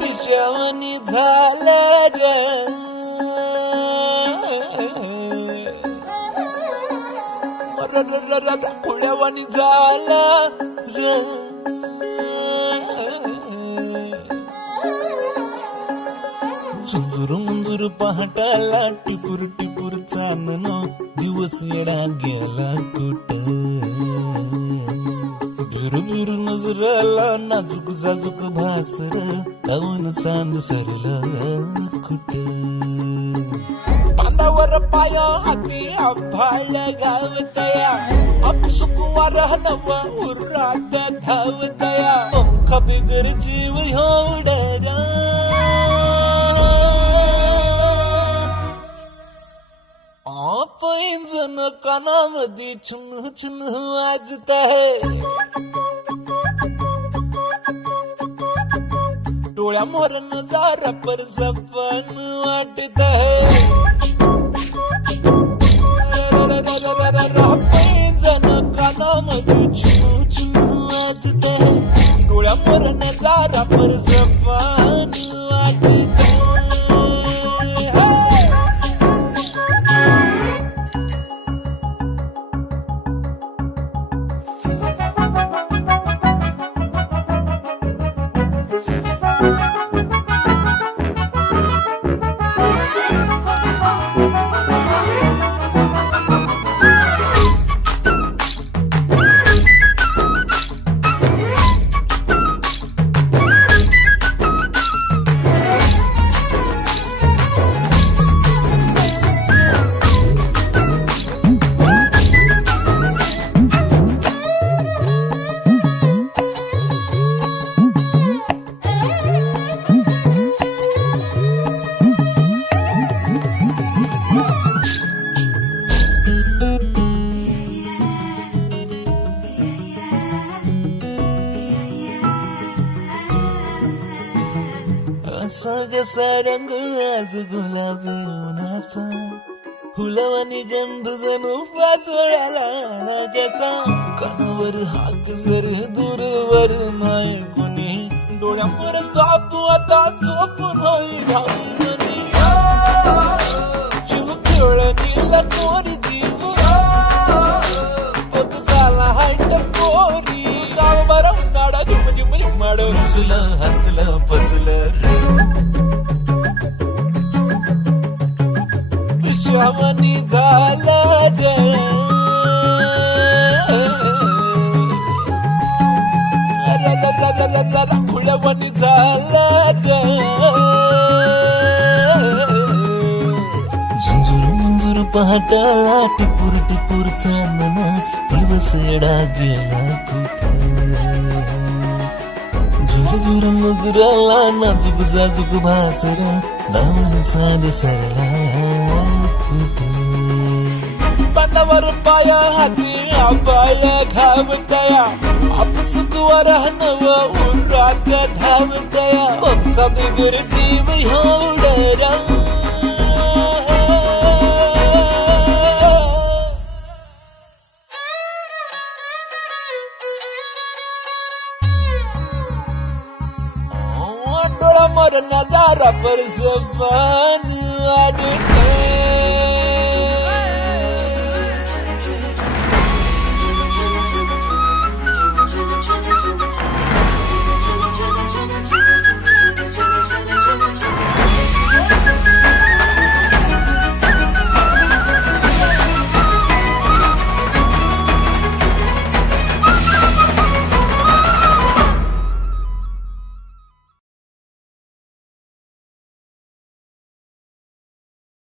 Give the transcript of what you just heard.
पिशावनी झालं ग खुळ्यावानी झालं ग चुंदूर मुंदूर पहाटाला टिपूर टिपूर चांदण दिवस येडा गेला कुठं बिरू नजराला नाजूक जाजूक भासर कावन चांद सरला कुठं पांदावर पाया हाती आभाळ गावतया अपसुकवार नव उर्रात धावतया पंख बिगर जीव होडरा पैंजण कानामध्ये छुन छुन वाजत आहे डोळ्यामोर नजारा पर सपन वाटत आहे पैंजण कानामध्ये छुन छुन वाजत आहे डोळ्यामोर नजारा पर सपन वाटत आहे सगळा रंग आज गुलाबी उन्हाचा फुलवानी गंधू जणू पाचोळ्याला कसा कानावर हात जर दूरवर नाही कुणी डोळ्यावर चापू आता झोप नाही घालून जीव खेळणीला कोरी जीव झाला हायट कोरी गाव बरा नाडा झुम झुम झुमाड हसलं हसलं फसलं पिशावनी झालं ग खुळ्यावानी झालं ग झुंजूर मुंजूर पहाटाला टिपूर टिपूर चांदणा दिवस येडा गेला कुठं झुरझुर नजराला नाजूक जाजूक भासरा दामन चांद सरला बांधावर पाया हाती आबाळ घावतया अपसुकवर नव उरात धावतया पंख बिगर जीव होडरा डोळा मर नजारा पर जबान आडते